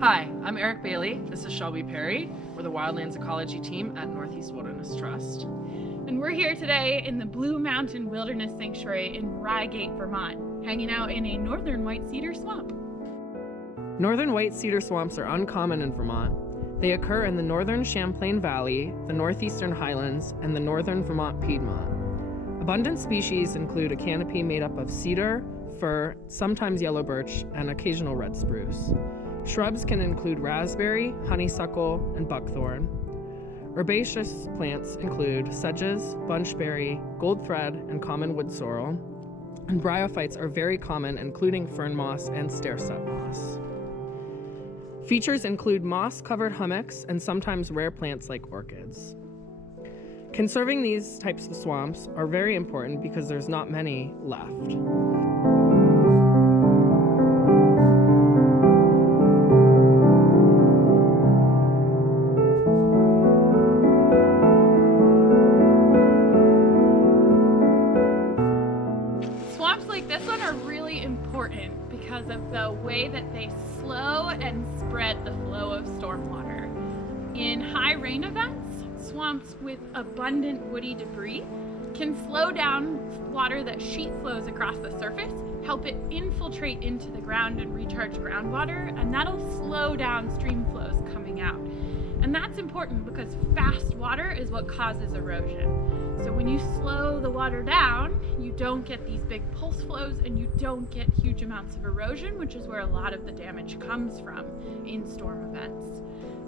Hi, I'm Eric Bailey. This is Shelby Perry. We're the Wildlands Ecology team at Northeast Wilderness Trust. And we're here today in the Blue Mountain Wilderness Sanctuary in Rygate, Vermont, hanging out in a northern white cedar swamp. Northern white cedar swamps are uncommon in Vermont. They occur in the northern Champlain Valley, the northeastern Highlands, and the northern Vermont Piedmont. Abundant species include a canopy made up of cedar, fir, sometimes yellow birch, and occasional red spruce. Shrubs can include raspberry, honeysuckle, and buckthorn. Herbaceous plants include sedges, bunchberry, goldthread, and common wood sorrel. And bryophytes are very common, including fern moss and stairstep moss. Features include moss-covered hummocks and sometimes rare plants like orchids. Conserving these types of swamps are very important because there's not many left. Swamps like this one are really important because of the way that they slow and spread the flow of stormwater. In high rain events, swamps with abundant woody debris can slow down water that sheet flows across the surface, help it infiltrate into the ground and recharge groundwater, and that'll slow down stream flows coming out. And that's important because fast water is what causes erosion. So when you slow the water down, you don't get these big pulse flows and you don't get huge amounts of erosion, which is where a lot of the damage comes from in storm events.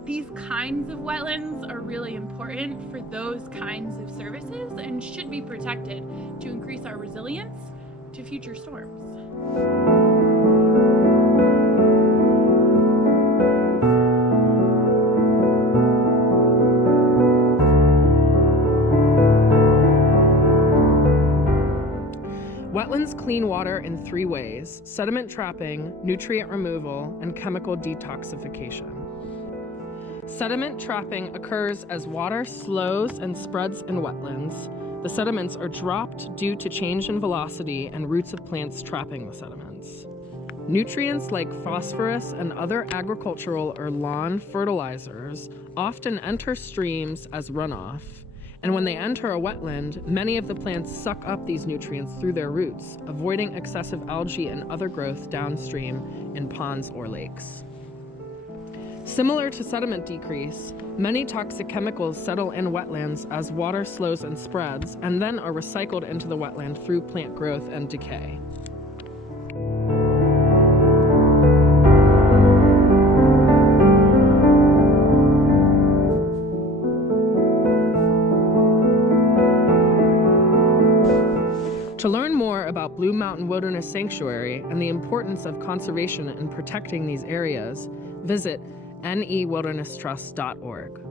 These kinds of wetlands are really important for those kinds of services and should be protected to increase our resilience to future storms. Wetlands clean water in 3 ways: sediment trapping, nutrient removal, and chemical detoxification. Sediment trapping occurs as water slows and spreads in wetlands. The sediments are dropped due to change in velocity and roots of plants trapping the sediments. Nutrients like phosphorus and other agricultural or lawn fertilizers often enter streams as runoff. And when they enter a wetland, many of the plants suck up these nutrients through their roots, avoiding excessive algae and other growth downstream in ponds or lakes. Similar to sediment decrease, many toxic chemicals settle in wetlands as water slows and spreads, and then are recycled into the wetland through plant growth and decay. To learn more about Blue Mountain Wilderness Sanctuary and the importance of conservation and protecting these areas, visit newilderness.trust.org.